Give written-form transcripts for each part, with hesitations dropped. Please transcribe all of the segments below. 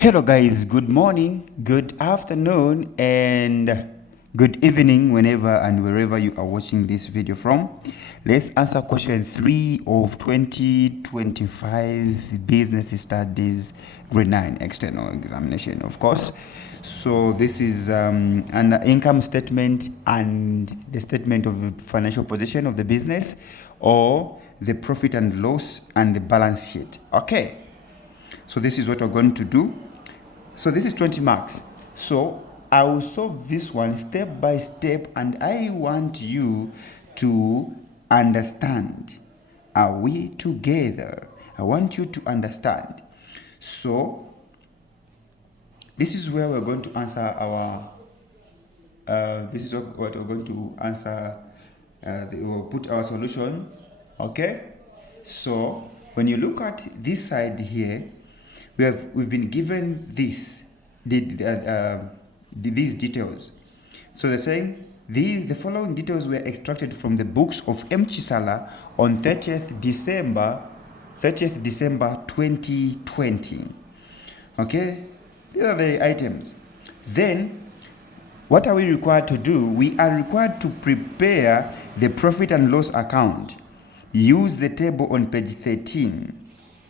Hello guys, good morning, good afternoon, and good evening whenever and wherever you are watching this video from. Let's answer question 3 of 2025 Business Studies Grade 9 External Examination, of course. So this is an income statement and the statement of the financial position of the business, or the profit and loss and the balance sheet. Okay, so this is what we're going to do. So this is 20 marks. So I will solve this one step by step, and I want you to understand. Are we together? I want you to understand. So this is where we're going to answer our this is what we're going to answer. We'll put our solution. Okay, so when you look at this side here, we've been given these details. So they're saying the following details were extracted from the books of M. Chisala on 30th December 2020. Okay, these are the items. Then what are we required to do? We are required to prepare the profit and loss account. Use the table on page 13.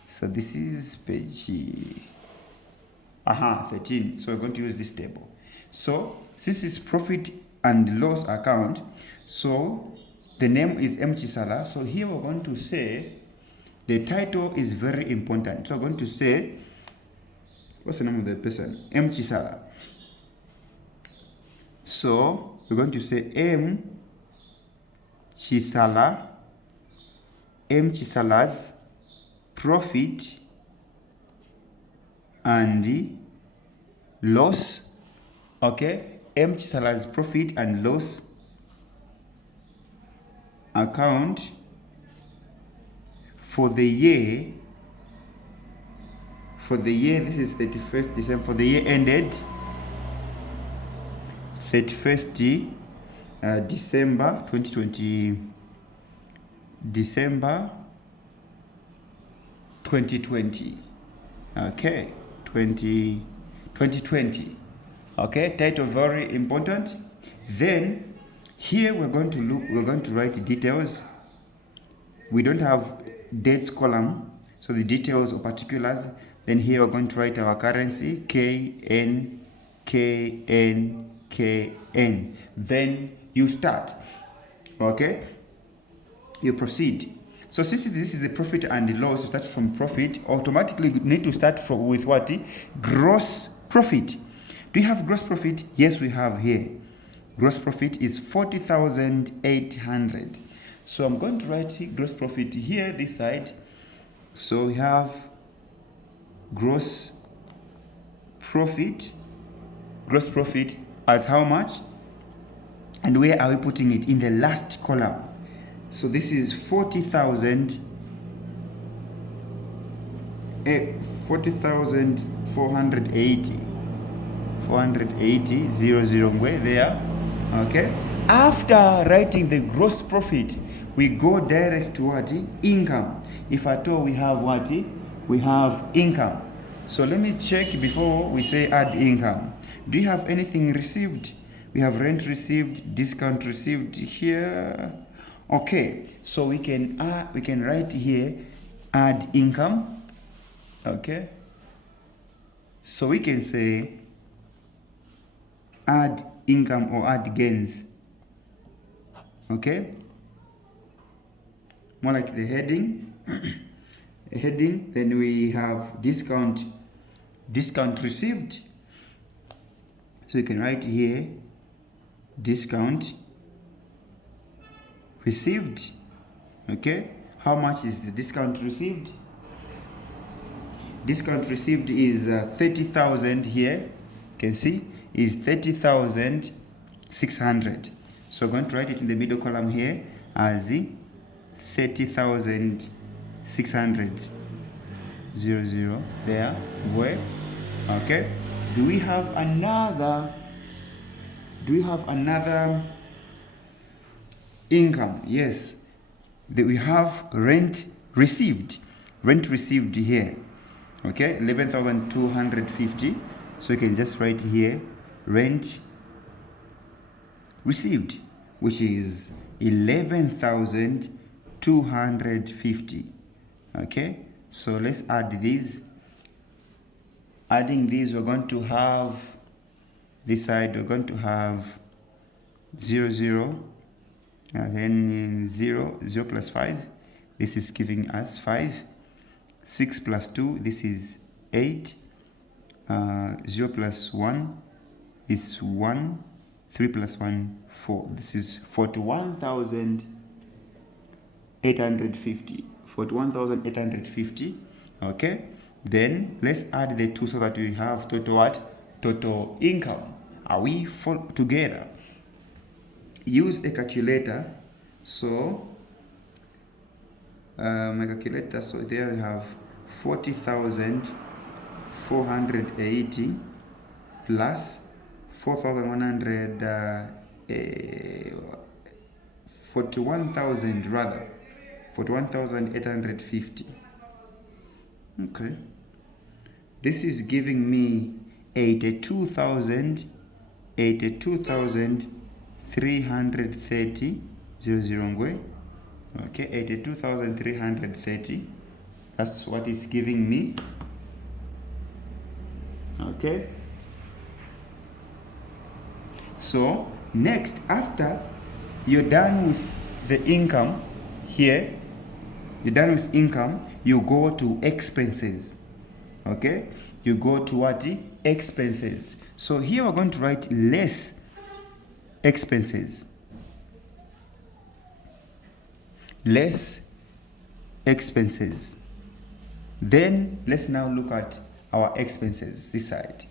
So this is page 13. So we're going to use this table. So since it's profit and loss account, so the name is M. Chisala. So here we're going to say the title is very important. So we're going to say, what's the name of the person? M. Chisala. So we're going to say M. Chisala's profit and loss. Okay, M. Chisala's profit and loss account for the year. This is 31st December. For the year ended 31st December 2020. December 2020. Okay, 2020. Okay, title very important. Then here we're going to write details. We don't have dates column, so the details or particulars. Then here we're going to write our currency, KN. Then you start. Okay, you proceed. So since this is the profit and the loss, you start from profit. Automatically you need to start with what? Gross profit. Do you have gross profit? Yes, we have here. Gross profit is 40,800. So I'm going to write gross profit here, this side. So we have gross profit. Gross profit as how much? And where are we putting it? In the last column. So this is 40,480. 480, 00 there. Okay. After writing the gross profit, we go direct to what? Income. If at all we have what? We have income. So let me check before we say add income. Do you have anything received? We have rent received, discount received here. Okay, so we can write here add income. Okay, so we can say add income or add gains. Okay, more like the heading. Heading. Then we have discount received. So you can write here discount received. Okay, how much is the discount received? Discount received is 30,000 here. You can see is 30,600. So I'm going to write it in the middle column here as 30,600. 00 there. Where? Okay. Do we have another income? Yes, we have rent received here. Okay, 11,250. So you can just write here rent received, which is 11,250. Okay, so let's add these. Adding these, we're going to have this side, we're going to have 0 0, and then 0 0 plus 5, this is giving us 5. 6 plus 2, this is 8. 0 plus 1 is 1. 3 plus 1, 4. This is 41,850. 41,850. Okay, then let's add the two so that we have total what? Total income. Are we together? Use a calculator. So my calculator, so there we have 40,480 plus 4,100, 41,000 rather, 41,850. Okay, this is giving me 82,330. 00 okay, 82,330. That's what it's giving me. Okay, so next, after you're done with the income here, you're done with income, you go to expenses. Okay, you go to what? Expenses. So here we're going to write less expenses. Less expenses. Then let's now look at our expenses this side.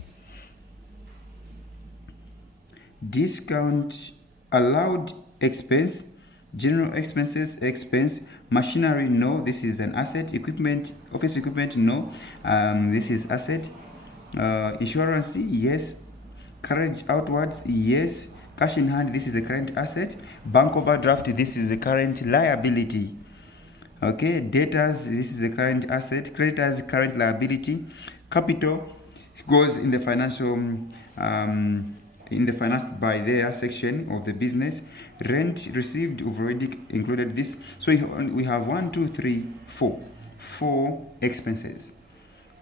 Discount allowed expense, general expenses, expense, machinery, no, this is an asset. Equipment, office equipment, no, this is asset. Insurance, yes. Carriage outwards, yes. Cash in hand, this is a current asset. Bank overdraft, this is a current liability. Okay, debtors, this is a current asset. Creditors, current liability. Capital goes in the financial in the financed by there section of the business. Rent received, we've already included this. So we have 1 2 3 4 expenses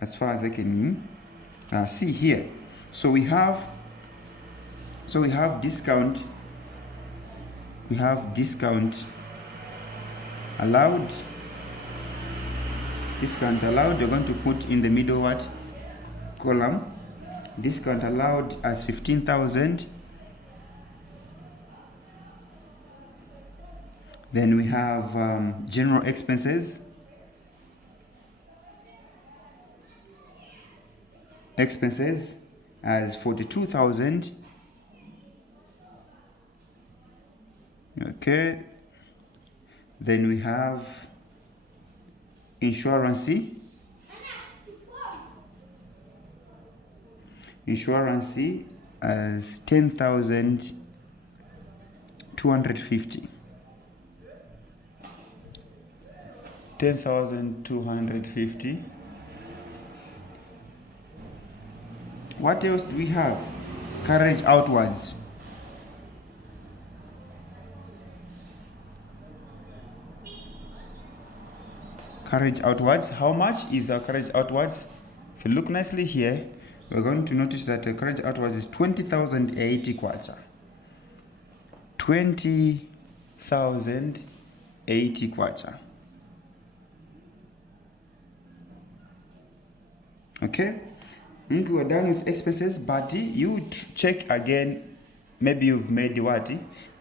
as far as I can see here. So we have discount. We have discount allowed. Discount allowed, you're going to put in the middle what? Column. Discount allowed as 15,000. Then we have general expenses. Expenses as 42,000. Okay. Then we have insurance. Insurance as 10,250. 10,250. What else do we have? Carriage outwards. Carriage outwards. How much is our carriage outwards? If you look nicely here, we're going to notice that the carriage outwards is 20,080 kwacha. 20,080 kwacha. Okay, and we're done with expenses, but you check again. Maybe you've made what?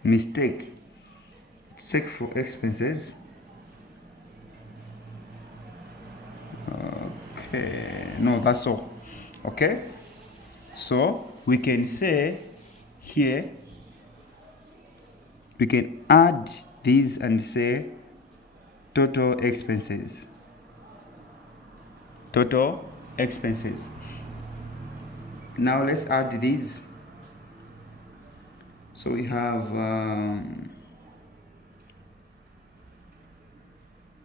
Mistake. Check for expenses. Okay, no, that's all. Okay, so we can say here, we can add these and say total expenses. Total expenses. Now let's add these. So we have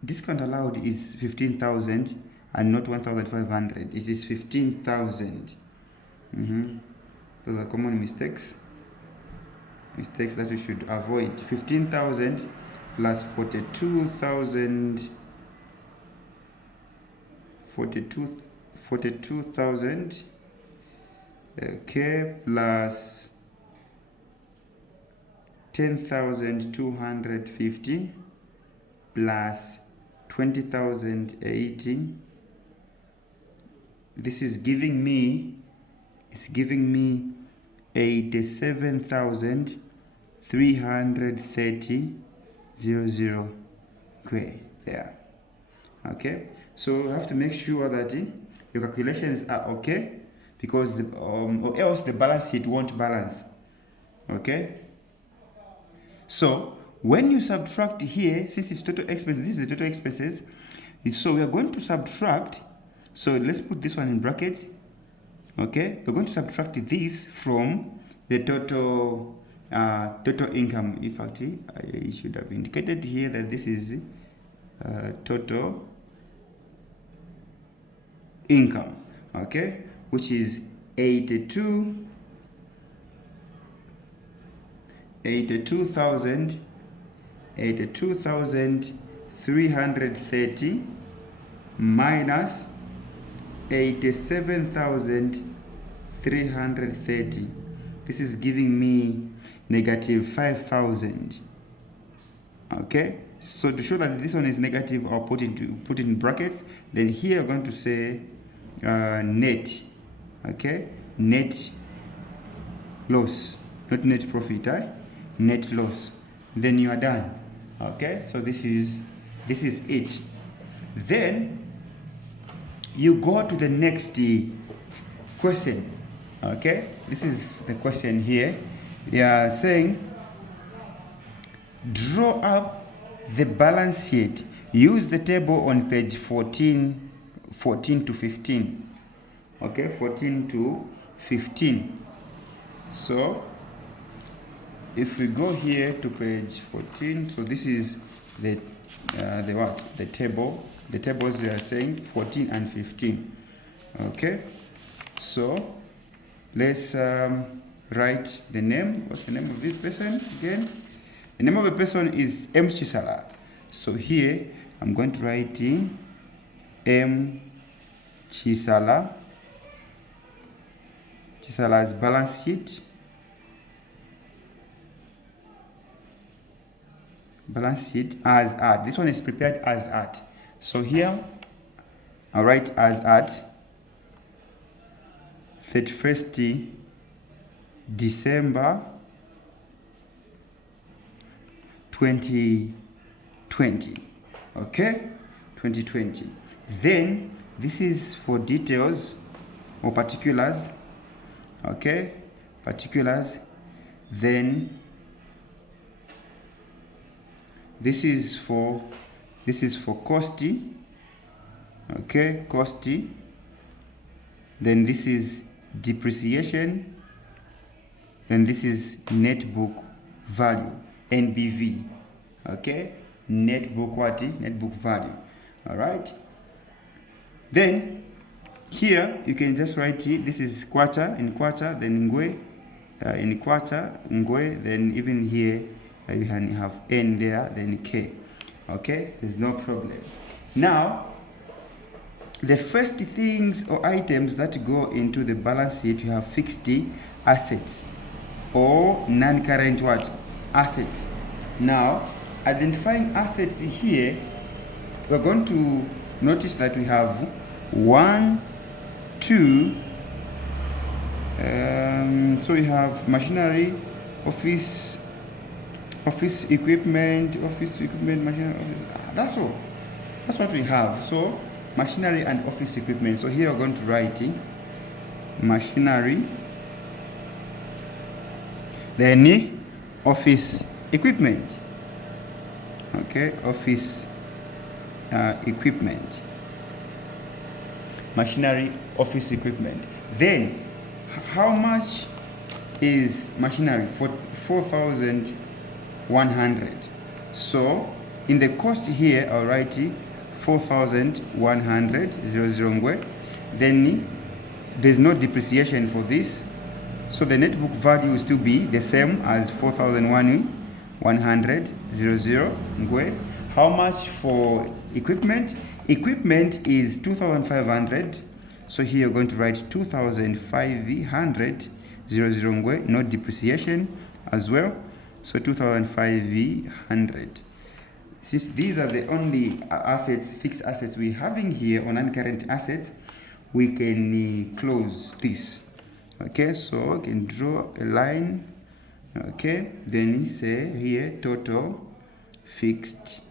discount allowed is 15,000. and not 1,500. It is 15,000. Those are common mistakes that we should avoid. 15,000 plus 42,000 okay, plus 10,250 plus 20,080. This is giving me 87,330.00 there. Okay, so you have to make sure that your calculations are okay, because or else the balance sheet won't balance. Okay, so when you subtract here, since it's total expenses, this is total expenses, so we are going to subtract. So let's put this one in brackets. Okay, we're going to subtract this from the total income. In fact, I should have indicated here that this is total income, okay, which is 82,330 minus 87,330. This is giving me negative 5,000. Okay, so to show that this one is negative, I'll put it in brackets. Then here I'm going to say net. Okay, net loss, not net profit. Net loss. Then you are done. Okay, so this is it. Then you go to the next question. Okay, this is the question here. They are saying, draw up the balance sheet. Use the table on page 14 to 15. Okay, 14 to 15. So if we go here to page 14, so this is the table. The tables they are saying 14 and 15. Okay, so let's write the name. What's the name of this person again? The name of the person is M. Chisala. So here I'm going to write M. Chisala. Chisala's balance sheet. Balance sheet as at. This one is prepared as at. So here I'll write as at 31st December 2020. Okay, 2020. Then this is for details or particulars. Okay, particulars. Then this is for costy. Okay, costy. Then this is depreciation. Then this is net book value, NBV. Okay, net book what? Net book value. All right. Then here you can just write it. This is kwacha, in kwacha, then ngwe, in kwacha, ngwe. Then even here you can have N there, then K. Okay, there's no problem. Now, the first things or items that go into the balance sheet, you have fixed assets or non-current what? Assets. Now, identifying assets here, we're going to notice that we have 1, 2, so we have machinery, office equipment, machinery, that's all. That's what we have. So machinery and office equipment. So here we're going to write machinery, then office equipment. Okay, office equipment, machinery, office equipment. Then how much is machinery? 4,100. So in the cost here I'll write 4,100 ngwe. Then there's no depreciation for this, so the net book value will still be the same as 4,100 ngwe. How much for equipment? Equipment is 2,500, so here you're going to write 2,500 ngwe, no depreciation as well, so 2,500. Since these are the only assets, fixed assets we're having here on non-current assets, we can close this. Okay, so we can draw a line. Okay, then say here total fixed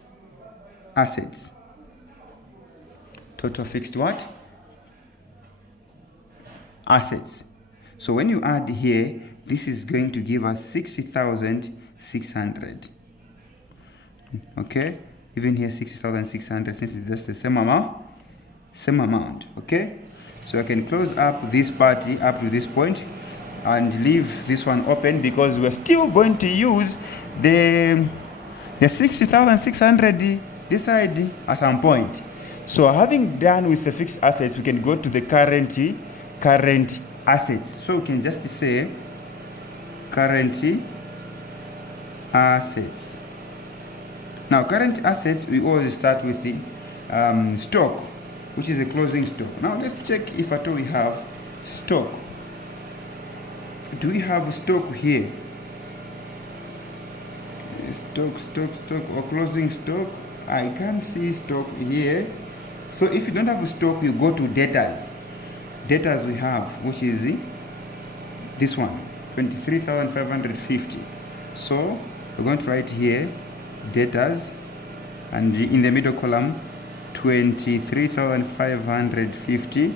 assets. Total fixed what? Assets. So when you add here, this is going to give us 60,600. Okay, even here 60,600, since it's just the same amount. Okay, so I can close up this party up to this point and leave this one open, because we're still going to use the 60,600 this side at some point. So having done with the fixed assets, we can go to the current assets. So we can just say current assets. Now current assets, we always start with the stock, which is a closing stock. Now let's check if at all we have stock. Do we have stock here? Stock or closing stock? I can't see stock here. So if you don't have stock, you go to debtors. Debtors we have, which is this one, 23,550. So we're going to write here debtors, and in the middle column 23,550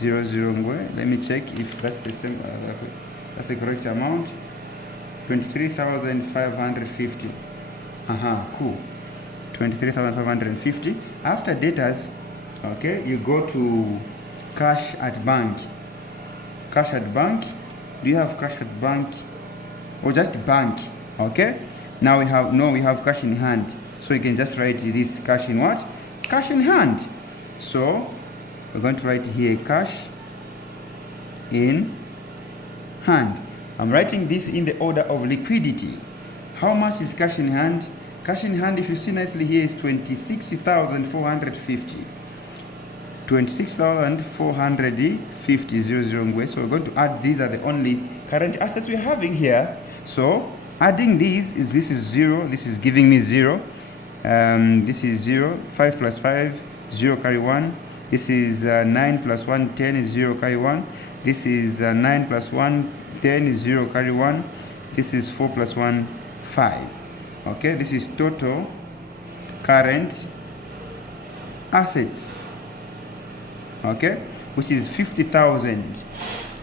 ngwe. Let me check if that's the same, that's the correct amount. 23,550. Cool. 23,550. After debtors, okay, you go to cash at bank. Cash at bank. Do you have cash at bank or just bank? Okay, now we have cash in hand, so you can just write this cash in what? Cash in hand. So we're going to write here cash in hand. I'm writing this in the order of liquidity. How much is cash in hand? Cash in hand, if you see nicely here, is 26,450. 26,450 ngwe. So we're going to add, these are the only current assets we're having here. So adding these is, this is 0, this is giving me 0. This is 0, 5 plus 5, 0 carry 1. This is 9 plus 1, 10 is 0 carry 1. This is 9 plus 1, 10 is 0 carry 1. This is 4 plus 1, 5. Okay, this is total current assets. Okay, which is 50,000.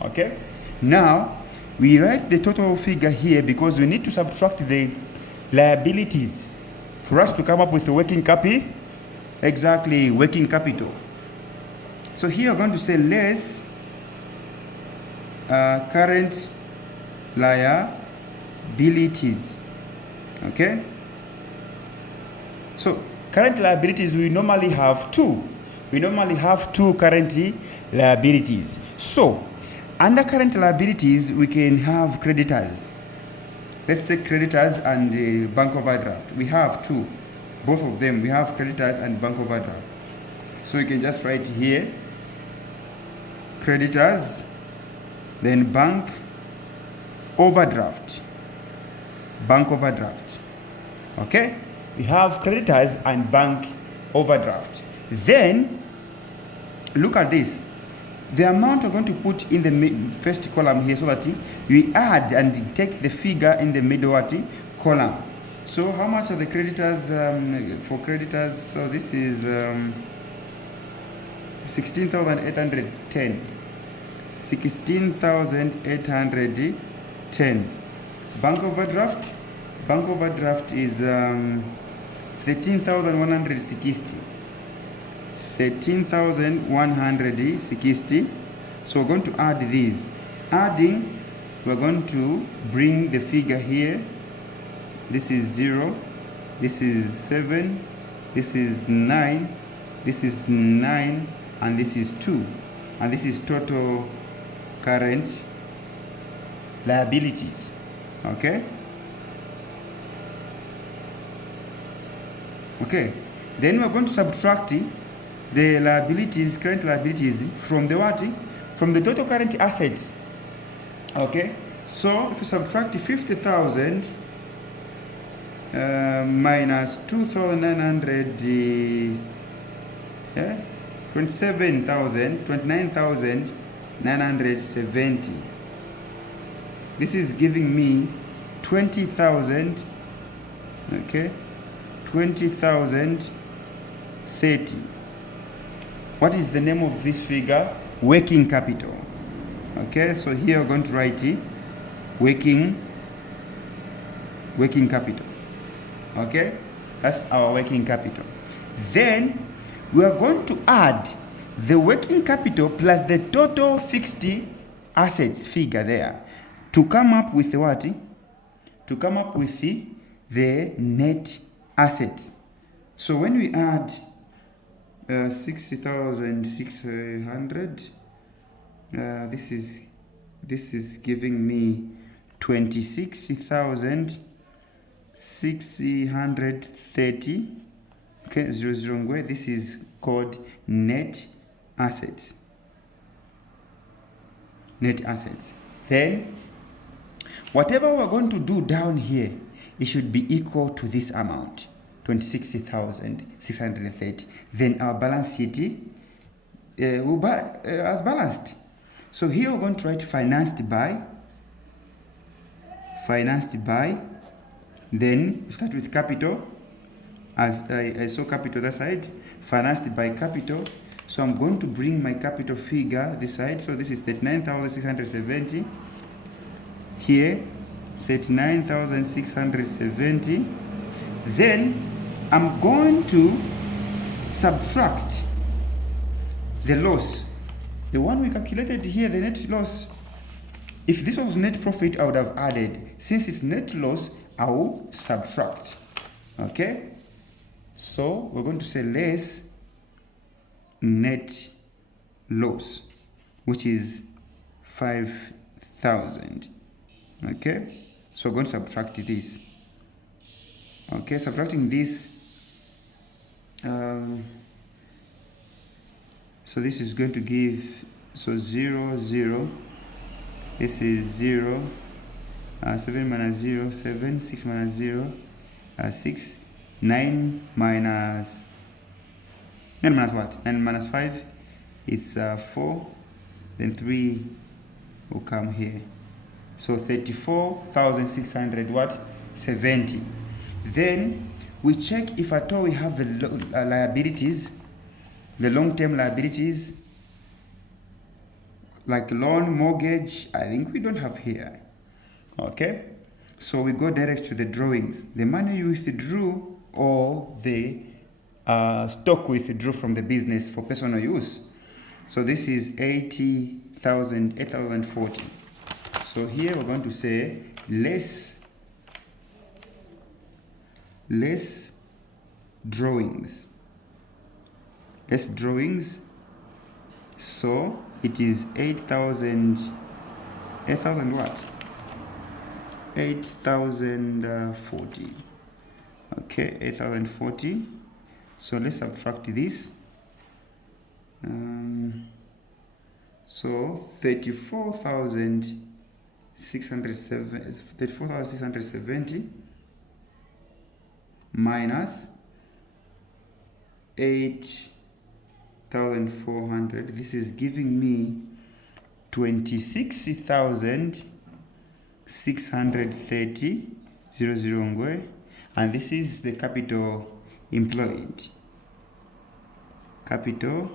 Okay, now we write the total figure here because we need to subtract the liabilities for us to come up with the working capital. Exactly, working capital. So here we're going to say less current liabilities. Okay, so current liabilities, we normally have two. We normally have two current liabilities. So under current liabilities, we can have creditors. Let's take creditors and bank overdraft. We have two, both of them. We have creditors and bank overdraft. So we can just write here creditors, then bank overdraft. Bank overdraft. Okay, we have creditors and bank overdraft. Then look at this, the amount we're going to put in the first column here, so that we add and take the figure in the middle column. So how much are the creditors for creditors? So this is 16,810. 16,810. Bank overdraft is 13,160. 13,160. So we're going to add these. Adding, we're going to bring the figure here. This is 0, this is 7, this is 9, This is 9 and this is 2, and this is total current liabilities. Okay, then we're going to subtract the liabilities, current liabilities, from the what? From the total current assets. Okay, so if you subtract 50,000 minus 2,900, 29,970, this is giving me 20,000. Okay, 20,030. What is the name of this figure? Working capital. Okay, so here we're going to write it, working capital. Okay, that's our working capital. Then we are going to add the working capital plus the total fixed assets figure there to come up with what? To come up with the net assets. So when we add 60,600, this is giving me 26,630. Okay, 00 ngwe. This is called net assets. Net assets. Then whatever we're going to do down here, it should be equal to this amount, 26,630. Then our balance sheet as balanced. So here we're going to write financed by. Then we start with capital. As I saw capital that side, financed by capital. So I'm going to bring my capital figure this side. So this is 39,670. Here, 39,670. Then I'm going to subtract the loss, the one we calculated here, the net loss. If this was net profit, I would have added. Since it's net loss, I will subtract. Okay, so we're going to say less net loss, which is 5,000. Okay, so we're going to subtract this. Okay, subtracting this, so this is going to give, so 0, 0, this is 0, 7 minus 0, 7, 6 minus 0, 6, 9 minus, 9 minus what? 9 minus 5, it's 4, then 3 will come here. So 34,600 what? 70. Then we check if at all we have the liabilities, the long-term liabilities, like loan, mortgage. I think we don't have here. Okay, so we go direct to the drawings. The money you withdrew or the stock withdrew from the business for personal use. So this is 8,040. So here we're going to say less drawings. Less drawings. So it is 8,000 what? 8,040. Okay, 8,040. So let's subtract this. So 34,670 minus 8,400. This is giving me 26,630, 00 ngwe, and this is the capital employed. Capital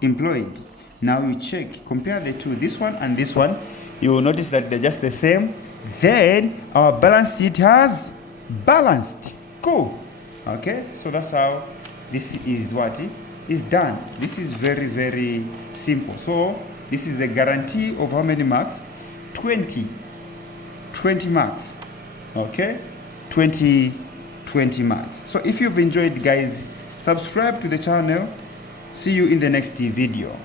employed. Now you check, compare the two, this one and this one. You will notice that they're just the same. Then our balance sheet has balanced. Cool. Okay, so that's how this is what is done. This is very, very simple. So this is a guarantee of how many marks? 20 marks. Okay, 20 marks. So if you've enjoyed, guys, Subscribe to the channel. See you in the next video.